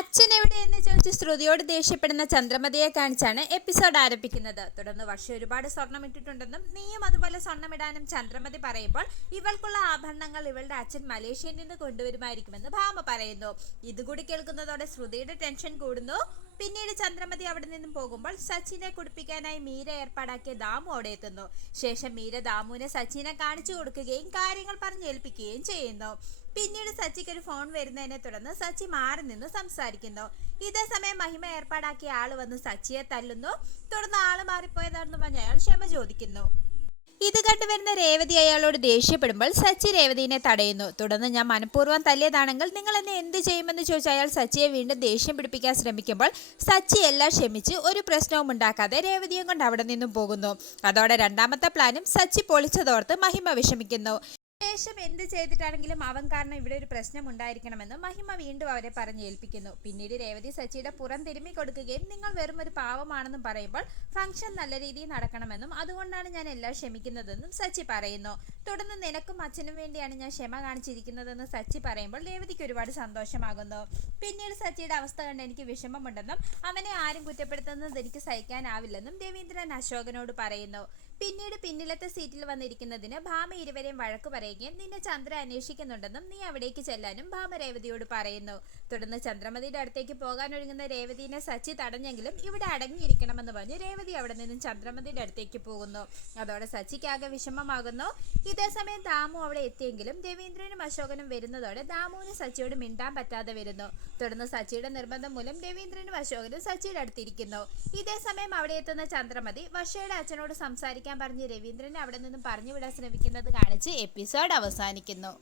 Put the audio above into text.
അച്ഛൻ എവിടെയെന്ന് ചോദിച്ച് ശ്രുതിയോട് ദേഷ്യപ്പെടുന്ന ചന്ദ്രമതിയെ കാണിച്ചാണ് എപ്പിസോഡ് ആരംഭിക്കുന്നത്. തുടർന്ന് വർഷം ഒരുപാട് സ്വർണം ഇട്ടിട്ടുണ്ടെന്നും നീയും അതുപോലെ സ്വർണമിടാനും ചന്ദ്രമതി പറയുമ്പോൾ ഇവൾക്കുള്ള ആഭരണങ്ങൾ ഇവളുടെ അച്ഛൻ മലേഷ്യയിൽ നിന്ന് കൊണ്ടുവരുമായിരിക്കുമെന്ന് ഭാമ പറയുന്നു. ഇതുകൂടി കേൾക്കുന്നതോടെ ശ്രുതിയുടെ ടെൻഷൻ കൂടുന്നു. പിന്നീട് ചന്ദ്രമതി അവിടെ നിന്നും പോകുമ്പോൾ സച്ചിനെ കുടിപ്പിക്കാനായി മീര ഏർപ്പാടാക്കിയ ദാമു അവിടെ എത്തുന്നു. ശേഷം മീര ദാമുവിനെ സച്ചിനെ കാണിച്ചു കൊടുക്കുകയും കാര്യങ്ങൾ പറഞ്ഞേൽപ്പിക്കുകയും ചെയ്യുന്നു. പിന്നീട് സച്ചിക്ക് ഒരു ഫോൺ വരുന്നതിനെ തുടർന്ന് സച്ചി മാറി നിന്ന് സംസാരിക്കുന്നു. ഇതേ സമയം മഹിമ ഏർപ്പാടാക്കിയ ആൾ വന്ന് സച്ചിയെ തല്ലുന്നു. തുടർന്ന് ആൾ മാറിപ്പോയതാണെന്ന് പറഞ്ഞ് അയാൾ ക്ഷമ ചോദിക്കുന്നു. ഇത് കണ്ടുവരുന്ന രേവതി അയാളോട് ദേഷ്യപ്പെടുമ്പോൾ സച്ചി രേവതിനെ തടയുന്നു. തുടർന്ന് ഞാൻ മനഃപൂർവം തല്ലിയതാണെങ്കിൽ നിങ്ങൾ എന്നെ എന്ത് ചെയ്യുമെന്ന് ചോദിച്ചാൽ അയാൾ സച്ചിയെ വീണ്ടും ദേഷ്യം പിടിപ്പിക്കാൻ ശ്രമിക്കുമ്പോൾ സച്ചി എല്ലാം ക്ഷമിച്ച് ഒരു പ്രശ്നവും ഉണ്ടാക്കാതെ രേവതിയും കൊണ്ട് അവിടെ നിന്നും പോകുന്നു. അതോടെ രണ്ടാമത്തെ പ്ലാനും സച്ചി പൊളിച്ചതോർത്ത് മഹിമ വിഷമിക്കുന്നു. ശേഷം എന്ത് ചെയ്തിട്ടാണെങ്കിലും അവൻ കാരണം ഇവിടെ ഒരു പ്രശ്നം ഉണ്ടായിരിക്കണമെന്ന് മഹിമ വീണ്ടും അവരെ പറഞ്ഞു ഏൽപ്പിക്കുന്നു പിന്നീട് രേവതി സച്ചിയുടെ പുറം തിരുമ്മി കൊടുക്കുകയും നിങ്ങൾ വെറും ഒരു പാവമാണെന്നും പറയുമ്പോൾ ഫംഗ്ഷൻ നല്ല രീതിയിൽ നടക്കണമെന്നും അതുകൊണ്ടാണ് ഞാൻ എല്ലാം ക്ഷമിക്കുന്നതെന്നും സച്ചി പറയുന്നു. തുടർന്ന് നിനക്കും അച്ഛനും വേണ്ടിയാണ് ഞാൻ ക്ഷമ കാണിച്ചിരിക്കുന്നതെന്ന് സച്ചി പറയുമ്പോൾ രേവതിക്ക് ഒരുപാട് സന്തോഷമാകുന്നു. പിന്നീട് സച്ചിയുടെ അവസ്ഥ കണ്ട് എനിക്ക് വിഷമമുണ്ടെന്നും അവനെ ആരും കുറ്റപ്പെടുത്തുന്നത് എനിക്ക് സഹിക്കാനാവില്ലെന്നും രവീന്ദ്രൻ അശോകനോട് പറയുന്നു. പിന്നീട് പിന്നിലത്തെ സീറ്റിൽ വന്നിരിക്കുന്നതിന് ഭാമ ഇരുവരെയും വഴക്ക് പറയുകയും നിന്നെ ചന്ദ്ര അന്വേഷിക്കുന്നുണ്ടെന്നും നീ അവിടേക്ക് ചെല്ലാനും ഭാമ രേവതിയോട് പറയുന്നു. തുടർന്ന് ചന്ദ്രമതിയുടെ അടുത്തേക്ക് പോകാൻ ഒരുങ്ങുന്ന രേവതിനെ സച്ചി തടഞ്ഞെങ്കിലും ഇവിടെ അടങ്ങിയിരിക്കണമെന്ന് പറഞ്ഞ് രേവതി അവിടെ നിന്നും ചന്ദ്രമതിയുടെ അടുത്തേക്ക് പോകുന്നു. അതോടെ സച്ചിക്കാകെ വിഷമമാകുന്നു. ഇതേസമയം ദാമു അവിടെ എത്തിയെങ്കിലും രവീന്ദ്രനും അശോകനും വരുന്നതോടെ ദാമുവിന് സച്ചിയോട് മിണ്ടാൻ പറ്റാതെ വരുന്നു. തുടർന്ന് സച്ചിയുടെ നിർബന്ധം മൂലം രവീന്ദ്രനും അശോകനും സച്ചിയുടെ അടുത്തിരിക്കുന്നു ഇതേസമയം അവിടെ എത്തുന്ന ചന്ദ്രമതി വർഷയുടെ അച്ഛനോട് സംസാരിക്കാൻ പറഞ്ഞ് രവീന്ദ്രനെ അവിടെ നിന്നും പറഞ്ഞു വിടാൻ ശ്രമിക്കുന്നത് കാണിച്ച് എപ്പിസോഡ് അവസാനിക്കുന്നു.